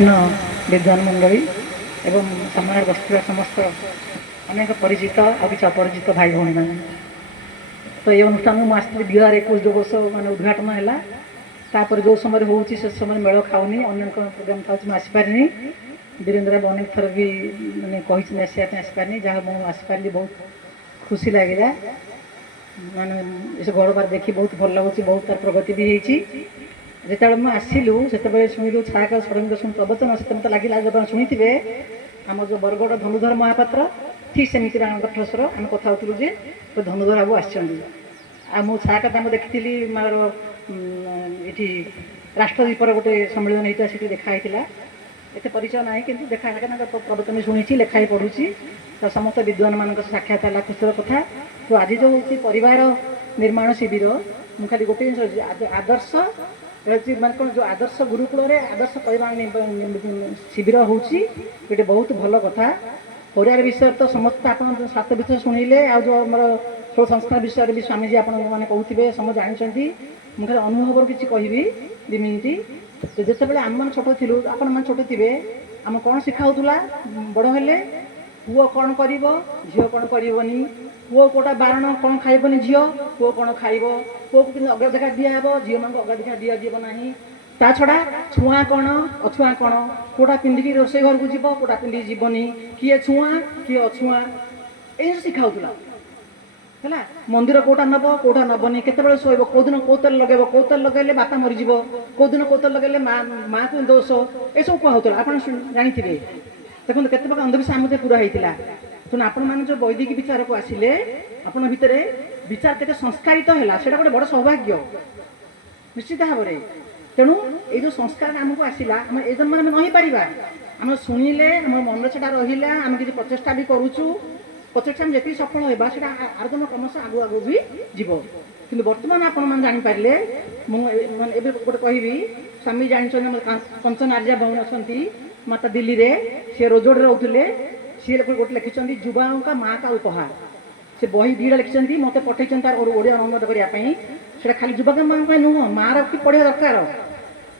विद्वान मंडली एवं सामने बसुवा समस्त अनेक परिचित और किसी अपरिचित भाई भौणी मैंने तो ये अनुष्ठान में आसती 2021 जो वर्ष मान उद्घाटन है जो समय हो समय मेल खाऊनी अनेक प्रोग्राम था आसपारे वीरेन्द्र बाबू अनेक थर भी मैंने कही आसपारे जहाँ मुझे आसपारे बहुत खुशी लगे मैंने इस गौड़ बार देखी बहुत भल लगुच बहुत तार प्रगति भी होती जिते मैं आसलु से शुणु छाक षडंग शुणी प्रवचन से मत लगे जब शुणी आम जो बरगढ़ धनुधर महापात्र ठीक सेमती ठसर आम कथा होलु जे तो धनुधर बाबू आमो छाक देखी मार ये राष्ट्रदीपर गोटे सम्मेलन होता है देखाई एत परिचय ना कि देखा प्रवचन शुणी लेखाई पढ़ुची तो समस्त विद्वान मान साक्षात है खुशर कथा तो आज जो हूँ परिवार निर्माण शिविर मुझे खाली गोटे जिन आदर्श मैं कौन जो आदर्श गुरुकुल आदर्श परिवार शिविर होटे बहुत भल कथा परिवार विषय तो समस्त आप सात विषय शुणिले आ जो आम षोल संस्कार विषय भी स्वामीजी आपने कहते समझ जानते मुझे अनुभव किसी कहि 2 मिनिट जिते आम मैंने छोट थी आपण मैंने छोट थे आम कौन शिखाऊला बड़ हेले पुओ कौन कर झील कौन करनी पुओ कोटा बारण कौन खाइबनी झील पुओ कौन खाइब पुओ को अग्राधिकार दिहब झील मान अग्राधिकार दिजब ना ता छड़ा छुआ कौन अछुआ कौन कोटा पिंधिकी रोषे घर को जीव कोटा पिंधिकी जीवनी किए छुआ किए अछुआ ये शिखाऊला है मंदिर कोटा नब कोटा नबनी केत शोब कौ दिन कौ तेल लगे कौ तेल लगे बापा मरीज कौ दिन कौ तेल लगे माँ को दोष ये सब कहला आप जानी देखो केत अंधविश्वास आम पूरा होता तेणु आपण मैंने जो वैदिक विचार को आसिले आपण भितर विचार के संस्कारित है से गोटे बड़ सौभाग्य निश्चित भाव में तेणु ये जो संस्कार आमको आसला आम ए जन्म में नहीं पार आम शुणिले आम मन से रहा आम किसी प्रचेषा भी करुचु प्रचेषा में जी सफल होगा से आर जन्म क्रमश आगु आगु भी जीव कि बर्तमान आपण मैंने जानीपारे मुझे गोटे कहि स्वामी जानते कंचन आर्या भवन अच्छा माता दिल्ली रे सी रोजोड़ रोते सी गोटे लिखिं युवाओं का माँ का उपहार से बही 2टा लिखिं मत पठे ओडिया अनुवाद करने खाली युवक माँ का नुह माँ रखी पढ़ा दरकार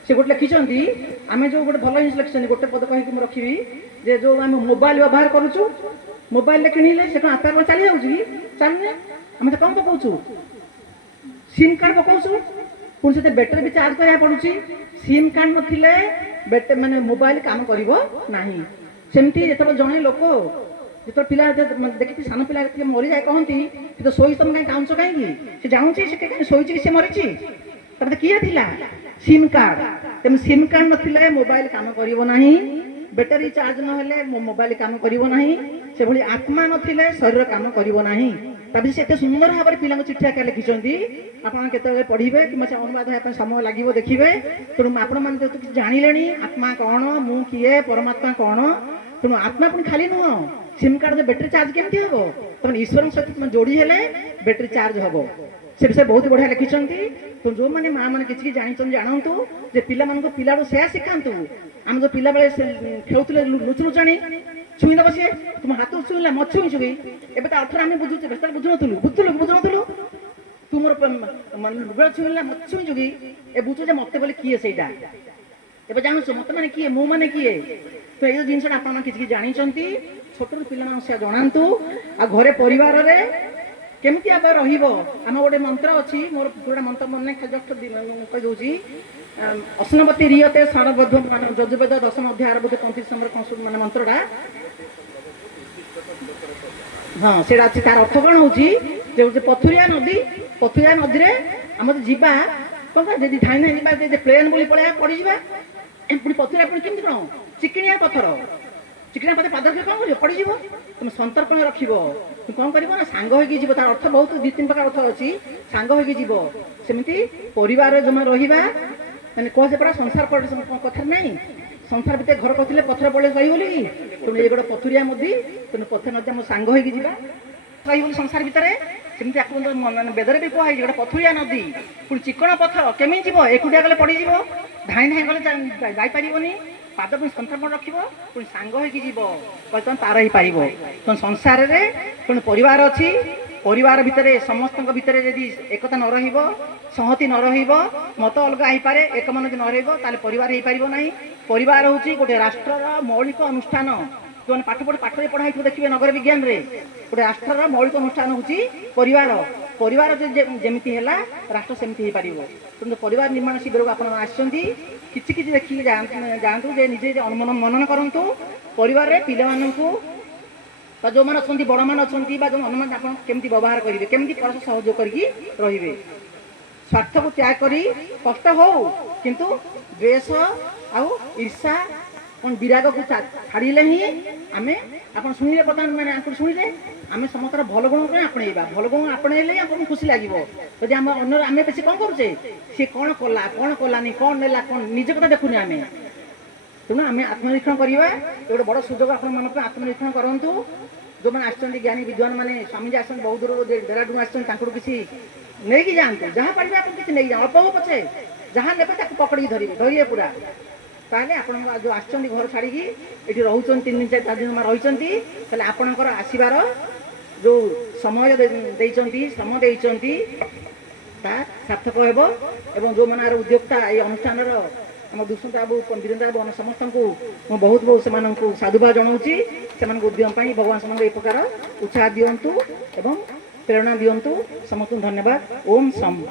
से गोटे लिखिं आम जो गोटे भल जिन लिखिं गोटे पद कहीकि मुझे रखी जे जो आम मोबाइल व्यवहार करुचु मोबाइल किणिले से कौन आपे चली जाऊँगी चलने आम तो कौन पकाऊ सिम कार्ड पकाऊ पुणी से बैटेरी भी चार्ज करा पड़ुची सिम कार्ड नथिले बैटे माने मोबाइल काम करिवो नाही सेमती जेतबे जणे लोक जेतो पिला देखि सान पिला मरी जाए कहती तो सोई तुम कहीं काउंस कहीं से जाऊँगी से सोई से मरीची तब किए थिला सिम कार्ड तेम सिम कार्ड नथिले मोबाइल काम करिवो नाही बैटेरी चार्ज नहेले मोबाइल काम करिवो नाही से भली आत्मा नथिले शरीर काम करिवो नाही तभी से सुंदर भाव में पिला चिठी आकार लिखिं आपत पढ़े कि अनुवाद समय लगे देखिए तेणु आपण मैंने जानिले आत्मा कौन मु किए परमात्मा कौन तेणु आत्मा पुणी खाली नुह सिम कार्ड बैटेरी चार्ज केमती हम तुम ईश्वर सहित जोड़ी हेले बैटेरी चार्ज हम से विषय बहुत बढ़िया लिखिं तो जो मैंने माँ मैंने किसी जानते जानतु जे पिला से शिखातु आम जो पिला बेले खेलुले लुचु लुचाणी छुई दब सी तुम हाथ छुईला मत छुई छुई एवं तो 18 आम बुझुचे बुझुनु बुझुनु तू मोर लुगा छुईला मत छुई चुकी ए बुझु जे मत बोले किए से एवं जानू मत मैंने किए मु मैंने किए तो ये जिनसा आप किसी जानते छोटू पिला से जनातु आ घरे परिवार केमती आप रम गोटे मंत्र अच्छी मोर गोटे मंत्र मन जस्ट कहीदे अश्नवती रियते षणबद्ध मान यजुर्वेद 10 अध्याय बोधे 35 नंबर मान मंत्रटा हाँ से तार अर्थ कौन हो पथुरिया नदी आम जीवा कौन जी धाई ना प्लेन बोली पड़े पड़ जा पुणी पथुरिया पुणी केमती कौन चिकिणिया पथर चिकिणिया पथर पाद कौन कर पड़ जा तुम संतर्पण रख कौन कर सांग हो तार अर्थ बहुत 2-3 प्रकार अर्थ अच्छी सांग हो सेमती परिवार जमा रहा मैंने कहे पड़ा संसार कथा ना संसार भितर घर करते पथर पड़े सही बोली तेणु ये गोटे पथुरिया नदी तेणु पथर नदी आम सांग हो संसार भितर सेमती आपको बेदर भी कहुई गोटे पथुरिया नदी पुणी चिकण पथर केमी जीव एकुटिया गले पड़ज धाई धाई गले जापरनी पाद पुणी संतर्पण रख पुणी सांग हो तार ही पार तेणु संसार में पुणी परिवार अच्छी परिवार भितर समस्त भितर यदि एकता न रहिब संहति न रहिब मत अलग होईपारे एक मन न रहिब ताले परिवार हो पारिब नाही। परिवार होची गोटे राष्ट्रर मौलिक अनुष्ठान जो पाठ पाठरे पढ़ाई देखिए नगर विज्ञान रे गोटे राष्ट्रर मौलिक अनुष्ठान होची परिवार। परिवार जेमिति हैला राष्ट्र सेमिति हो पारिब। किंतु परिवार निर्माण शिविर को आपण आछंती किछि किछि देखि जानतु जे निजे अनुमान मनन करंतु परिवार रे पिले माननकु जो मैंने अच्छा बड़ मान अच्छा जो अनुमान आप केमती व्यवहार करेंगे केमती परस्पर सहयोग करके रे स्वार्थ को त्याग करी कष्ट हो किंतु द्वेष आउ ईर्षा विराग को छाड़िले ही आम आप शुणिले बर्तमान मैंने आपको शुणिले आम समस्त भल गुण को आपणेबा भल गुण आपणेले आपको खुशी लगे जदि आम अन्न आम बेसी कौन करुचे सी कौन कलानी कौन नेला कौन निज कथा देखुनी आम तेणु आम आत्मनिरीक्षण करवा गोटे बड़ सुजोग आप आत्मनिरीक्षण करूँ जो मैंने आसछन्ति ज्ञानी विद्वान मैंने स्वामी जी आस बहुत दूर डेराडून आसछन्ति किसी नहीं जातु जहाँ पारे आप किसी नहीं जाए अल्प पछे जहाँ ने पकड़ी धरिए पूरा ताहले आपण जो आसछन्ति घर छाड़ी ये रोचन 3 दिन 4 दिन रही आपणकर आसबार जो समय देइचन्ति श्रम देइचन्ति ता सार्थक हेबो एवं जो मानर उद्योक्ता ये अनुष्ठान आम दुष्यंत बाबू वीरेन्द्र बाबू समस्त को बहुत बहुत से साधुवाद जनाऊँगी से उद्यम भगवान से एक प्रकार उत्साह दिंतु एवं प्रेरणा दिंतु समस्त धन्यवाद। ओम सम।